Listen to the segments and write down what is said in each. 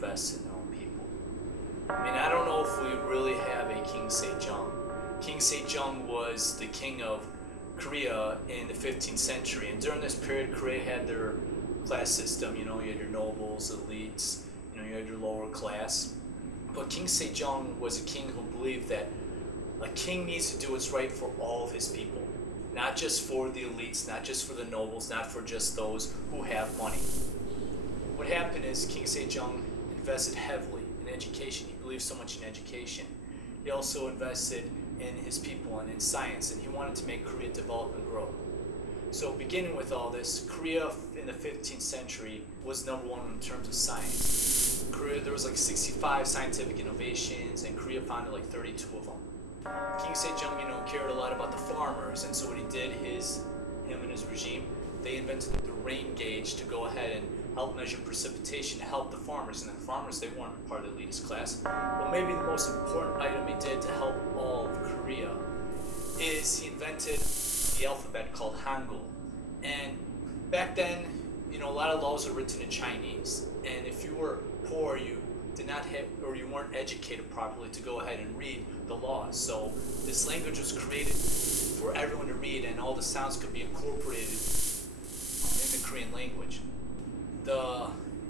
invest in their own people. I mean, I don't know if we really have a King Sejong. King Sejong was the king of Korea in the 15th century, and during this period, Korea had their class system. You had your nobles, elites, you had your lower class. But King Sejong was a king who believed that a king needs to do what's right for all of his people, not just for the elites, not just for the nobles, not for just those who have money. What happened is King Sejong invested heavily in education. He believed so much in education. He also invested in his people and in science, and he wanted to make Korea develop and grow. So beginning with all this, Korea in the 15th century was number one in terms of science. Korea, there was like 65 scientific innovations, and Korea founded like 32 of them. King Sejong, cared a lot about the farmers, and so what he did him and his regime, they invented the rain gauge to go ahead and help measure precipitation to help the farmers. And the farmers, they weren't part of the elitist class. But maybe the most important item he did to help all of Korea is he invented the alphabet called Hangul. And back then, a lot of laws were written in Chinese. And if you were poor, you did not have, or you weren't educated properly to go ahead and read the laws. So this language was created for everyone to read, and all the sounds could be incorporated in the Korean language. The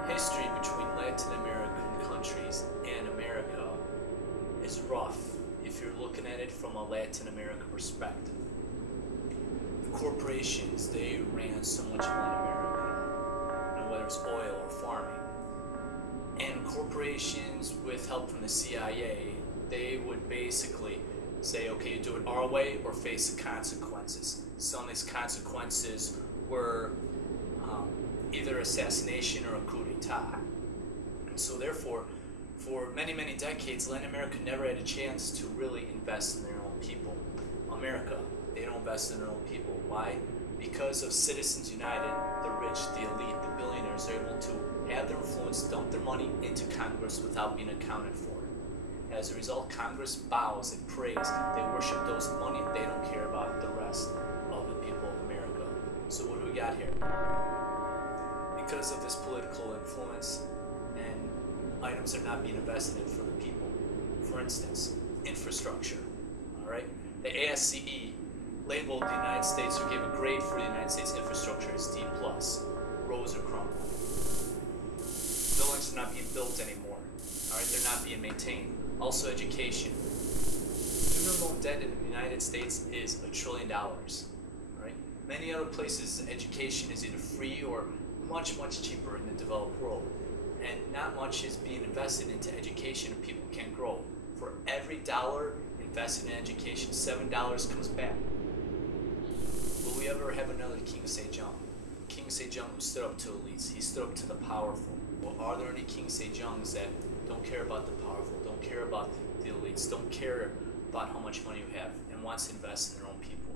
history between Latin American countries and America is rough if you're looking at it from a Latin American perspective. The corporations, they ran so much money in America, whether it's oil or farming. And corporations, with help from the CIA, they would basically say, okay, you do it our way or face the consequences. Some of these consequences were either assassination or a coup d'etat. And so therefore, for many, many decades, Latin America never had a chance to really invest in their own people. America, they don't invest in their own people. Why? Because of Citizens United, the rich, the elite, the billionaires are able to have their influence, dump their money into Congress without being accounted for. As a result, Congress bows and prays. They worship those money, and they don't care about the rest of the people of America. So what do we got here? Because of this political influence, and items are not being invested in for the people. For instance, infrastructure. All right, the ASCE labeled the United States, or gave a grade for the United States infrastructure as D+. Roads are crumbling. Buildings are not being built anymore. All right, they're not being maintained. Also, education. Student loan debt in the United States is $1 trillion. All right, many other places, education is either free or much, much cheaper in the developed world. And not much is being invested into education, and people can grow. For every dollar invested in education, $7 comes back. Will we ever have another King Sejong? King Sejong who stood up to elites, he stood up to the powerful. Well, are there any King Sejongs that don't care about the powerful, don't care about the elites, don't care about how much money you have, and wants to invest in their own people?